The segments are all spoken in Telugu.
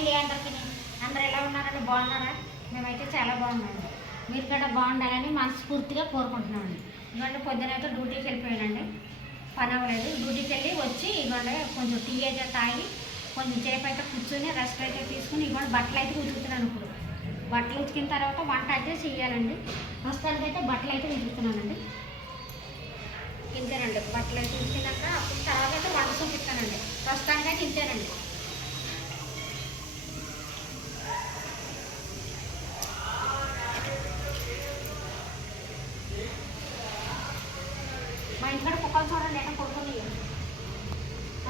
అండి అందరికీ. అందరూ ఎలా ఉన్నారండి? బాగున్నారా? మేమైతే చాలా బాగున్నాము. మీరు కూడా బాగుండాలని మనస్ఫూర్తిగా కోరుకుంటున్నామండి. ఇవాళ పొద్దునైతే డ్యూటీకి వెళ్ళిపోయానండి, పని అవ్వలేదు. డ్యూటీకి వెళ్ళి వచ్చి ఇవాళ కొంచెం టీ అయితే తాగి కొంచెం సేపు అయితే కూర్చొని రెస్ట్ అయితే తీసుకుని ఇవాళ బట్టలు అయితే ఉతుకుతున్నాను. ఇప్పుడు బట్టలు ఉతికిన తర్వాత వంట అయితే చేయాలండి. ప్రస్తుతానికి అయితే బట్టలు అయితే ఉతుకుతున్నానండి. ఇంతేనండి, బట్టలు అయితే ఉతికినాక అప్పుడు తర్వాత అయితే వంట చూపిస్తానండి. ప్రస్తుతానికి అయితే ఇంతేనండి. మా ఇంట్లో కుక్కలు చూడండి ఎక్కడ కొడుకుని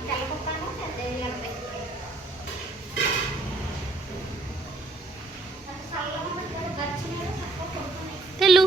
తెల్ల కుక్కను వెళ్తాయి. తెలు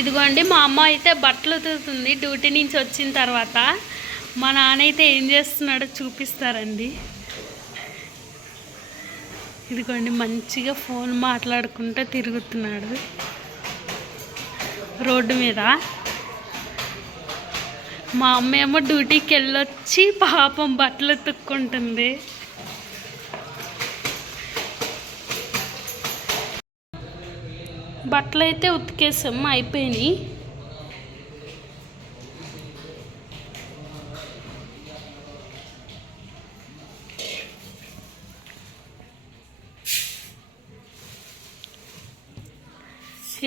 ఇదిగోండి, మా అమ్మ అయితే బట్టలు ఉతుకుతుంది డ్యూటీ నుంచి వచ్చిన తర్వాత. మా నాన్న అయితే ఏం చేస్తున్నాడో చూపిస్తారండి. ఇదిగోండి, మంచిగా ఫోన్ మాట్లాడుకుంటూ తిరుగుతున్నాడు రోడ్డు మీద. మా అమ్మ ఏమో డ్యూటీకి వెళ్ళొచ్చి పాపం బట్టలు ఉతుక్కుంటుంది. బట్టలు అయితే ఉతికేసాం, అయిపోయినాయి.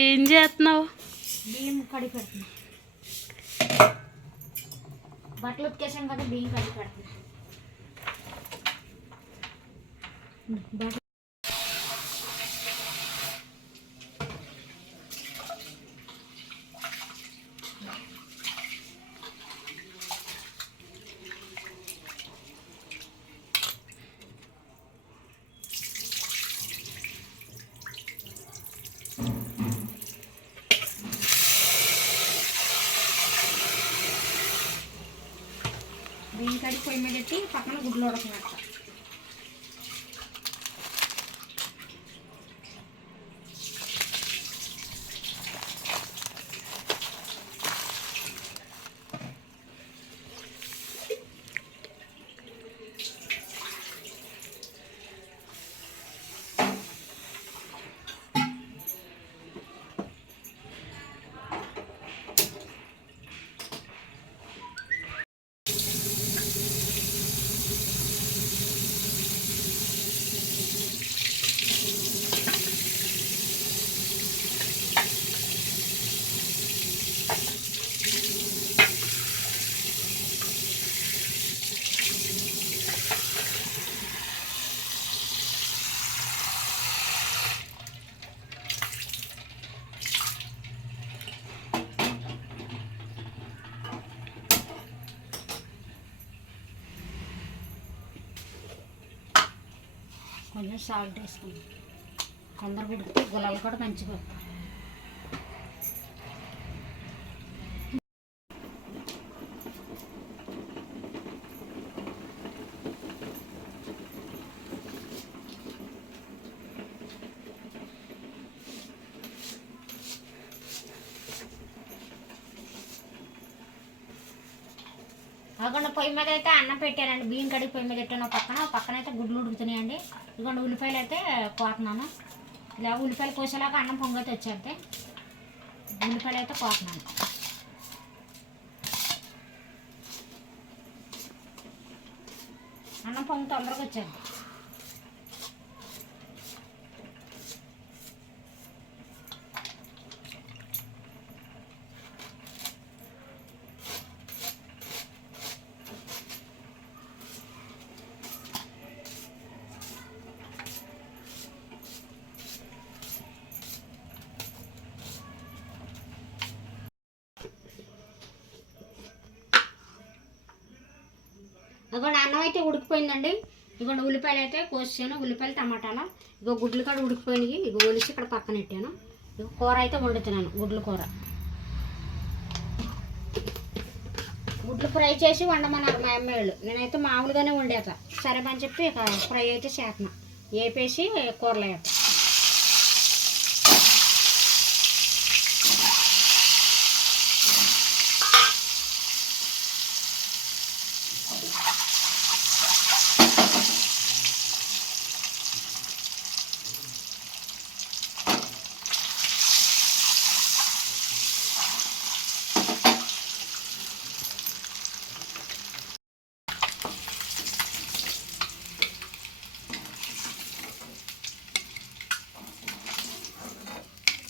ఏం చేస్తున్నావు? బియ్యం కడిగి పెడుతున్నా. బట్టలు ఉతికేసాం కదా, బియ్యం కడిగి పెడుతున్నా. బియ్యం కడిగి పొయ్యి మీద పెట్టి పక్కన గుడ్లు ఉడకనట్టు. కొంచెం సాల్ట్ వేసుకుందాం. కొందరు ఉడికితే గులాలు కూడా మంచిగా వస్తాయి. అక్కడ పొయ్యి మీద అయితే అన్నం పెట్టానండి. బియ్యం కడిగి పొయ్యి మీద పెట్టాను. పక్కన అయితే గుడ్లు ఉడుకుతున్నాయండి. ఇదిగోండి ఉల్లిపాయలు అయితే కోతున్నాను. ఇలా ఉల్లిపాయలు కోసేలాగా అన్నం పొంగైతే వచ్చేస్తే ఉల్లిపాయలు అయితే కోతున్నాను. అన్నం పొంగు తొందరగా వచ్చేది. ఇదిగోండి అన్నం అయితే ఉడికిపోయిందండి. ఇదిగోండి ఉల్లిపాయలు అయితే కోసాను, ఉల్లిపాయలు టమాటాలు. ఇగో గుడ్లు కాడ ఉడికిపోయినాయి. ఇగో ఒలిసి ఇక్కడ పక్కన పెట్టాను. ఇగో కూర అయితే వండుతున్నాను, గుడ్ల కూర. గుడ్లు ఫ్రై చేసి వండమన్నారు మా అమ్మాయిలు. నేనైతే మామూలుగానే వండేత. సరే అని చెప్పి ఇక ఫ్రై అయితే చేస్తున్నా, వేపేసి కూరలు వేస్తా.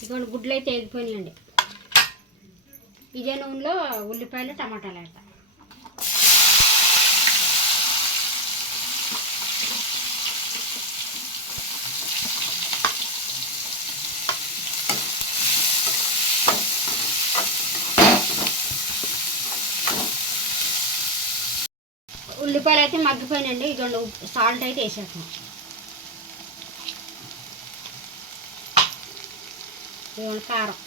ఇదిగోండి గుడ్లు అయితే ఎగిపోయినాయండి. ఇదే నూనెలో ఉల్లిపాయలు టమాటాలు వేస్తా. ఉల్లిపాయలు అయితే మగ్గిపోయినండి. ఇదిగోండి సాల్ట్ అయితే వేసేస్తాం. ఇదిగోండి కారం.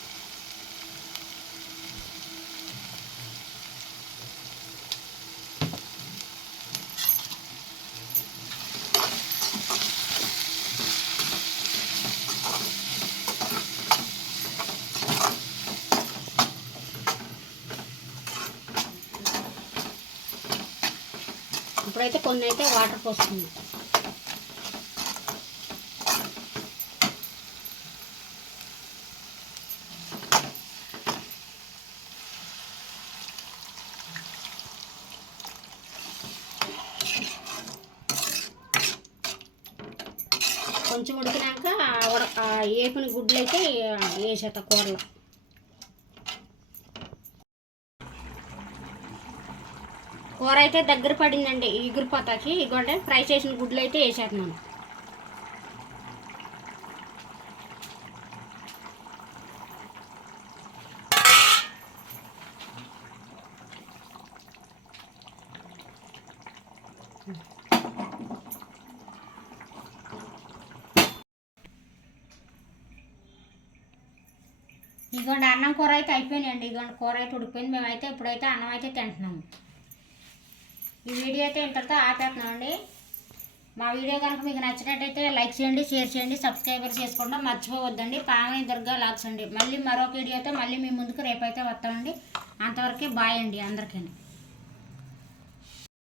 ఇప్పుడైతే కొన్ని అయితే వాటర్ పోస్తుంది. కొంచెం ఉడికినాక ఏపుని గుడ్లు అయితే వేసేత కూరలో. కూర అయితే దగ్గర పడిందండి ఎగిరిపోతాకి. ఇగోంటే ఫ్రై చేసిన గుడ్లు అయితే వేసేస్తున్నాను. ఇదిగోండి అన్నం కూర అయితే అయిపోయినాయండి. ఇదిగోండి కూర అయితే ఉడికిపోయింది. మేమైతే ఇప్పుడైతే అన్నం అయితే తింటున్నాము. ఈ వీడియో అయితే ఇంతటితో ఆపేస్తున్నామండి. మా వీడియో కనుక మీకు నచ్చినట్టయితే లైక్ చేయండి, షేర్ చేయండి, సబ్స్క్రైబర్ చేసుకోవడం మర్చిపోవద్దండి. పావని దుర్గా లాగ్స్ అండి. మళ్ళీ మరొక వీడియోతో మళ్ళీ మీ ముందుకు రేపైతే వస్తామండి. అంతవరకే బాయ్ అండి అందరికీ.